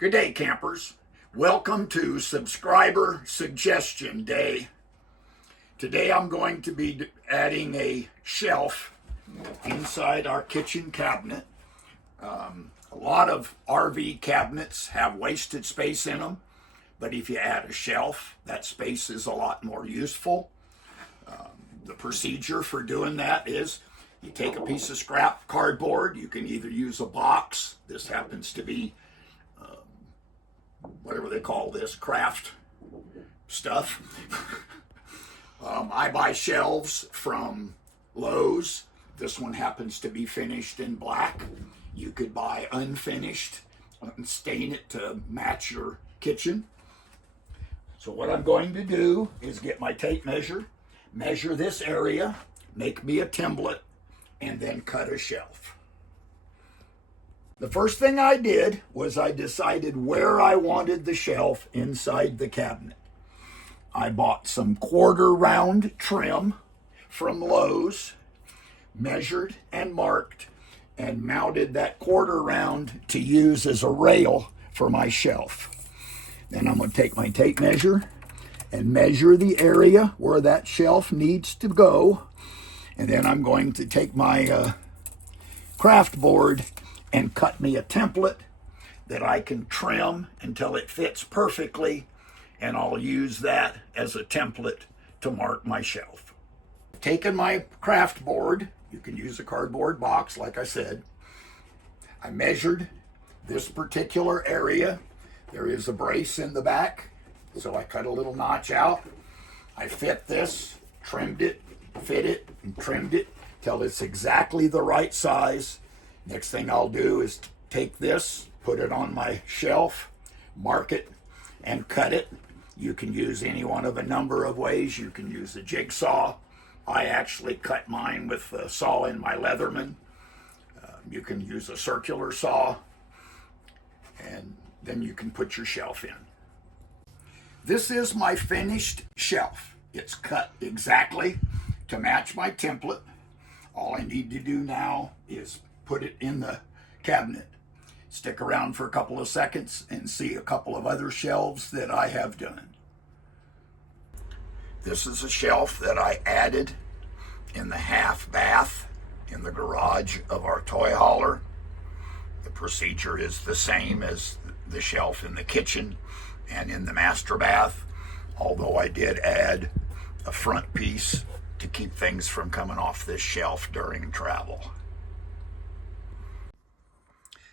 Good day, campers. Welcome to Subscriber Suggestion Day. Today I'm going to be adding a shelf inside our kitchen cabinet. A lot of RV cabinets have wasted space in them, but if you add a shelf, that space is a lot more useful. The procedure for doing that is you take a piece of scrap cardboard. You can either use a box. This happens to be whatever they call this, craft stuff. I buy shelves from Lowe's. This one happens to be finished in black. You could buy unfinished and stain it to match your kitchen. So what I'm going to do is get my tape measure this area, make me a template, and then cut a shelf. The first thing I did was I decided where I wanted the shelf inside the cabinet. I bought some quarter round trim from Lowe's, measured and marked, and mounted that quarter round to use as a rail for my shelf. Then I'm going to take my tape measure and measure the area where that shelf needs to go. And then I'm going to take my craft board and cut me a template that I can trim until it fits perfectly, and I'll use that as a template to mark my shelf. Taking my craft board, you can use a cardboard box like I said, I measured this particular area. There is a brace in the back, so I cut a little notch out. I fit this, trimmed it, fit it, and trimmed it till it's exactly the right size. Next thing I'll do is take this, put it on my shelf, mark it, and cut it. You can use any one of a number of ways. You can use a jigsaw. I actually cut mine with the saw in my Leatherman. You can use a circular saw, and then you can put your shelf in. This is my finished shelf. It's cut exactly to match my template. All I need to do now is put it in the cabinet, stick around for a couple of seconds, and see a couple of other shelves that I have done. This is a shelf that I added in the half bath in the garage of our toy hauler. The procedure is the same as the shelf in the kitchen and in the master bath, although I did add a front piece to keep things from coming off this shelf during travel.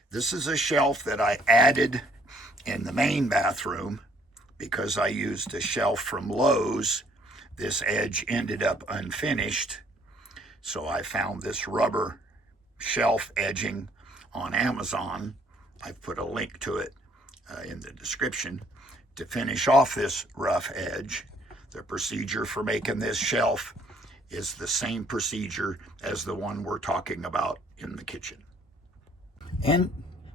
This is a shelf that I added in the main bathroom because I used a shelf from Lowe's. This edge ended up unfinished, so I found this rubber shelf edging on Amazon. I've put a link to it in the description to finish off this rough edge. The procedure for making this shelf is the same procedure as the one we're talking about in the kitchen. And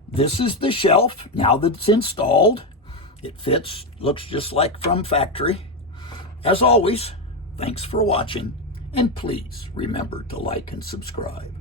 this is the shelf now that it's installed. It fits, looks just like from factory. As always, thanks for watching, and please remember to like and subscribe.